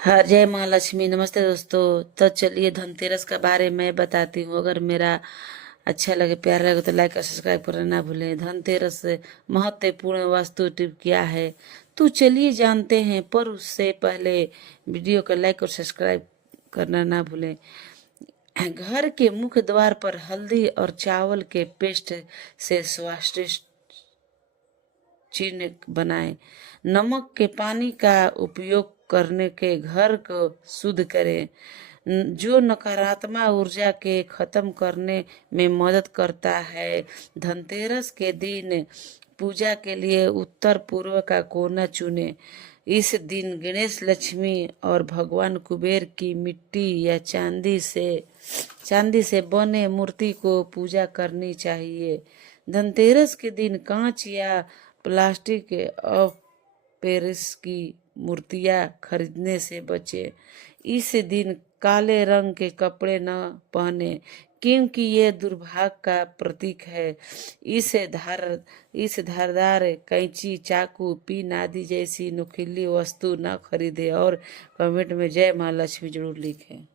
हर जय माँ लक्ष्मी। नमस्ते दोस्तों। तो चलिए धनतेरस का बारे में बताती हूँ। अगर मेरा अच्छा लगे, प्यार लगे तो लाइक और सब्सक्राइब करना ना भूलें। धनतेरस महत्वपूर्ण वास्तु टिप क्या है तो चलिए जानते हैं, पर उससे पहले वीडियो को लाइक और सब्सक्राइब करना ना भूलें। घर के मुख्य द्वार पर हल्दी और चावल के पेस्ट से स्वादिष्ट चिन्ह बनाएं। नमक के पानी का उपयोग करने के घर को शुद्ध करें, जो नकारात्मक ऊर्जा के खत्म करने में मदद करता है। धनतेरस के दिन पूजा के लिए उत्तर पूर्व का कोना चुनें। इस दिन गणेश, लक्ष्मी और भगवान कुबेर की मिट्टी या चांदी से बने मूर्ति को पूजा करनी चाहिए। धनतेरस के दिन कांच या प्लास्टिक पेरिस की मूर्तियां खरीदने से बचें। इस दिन काले रंग के कपड़े न पहने, क्योंकि ये दुर्भाग्य का प्रतीक है। इस धारदार कैंची, चाकू, पिन आदि जैसी नुकीली वस्तु न खरीदें और कमेंट में जय माँ लक्ष्मी जरूर लिखें।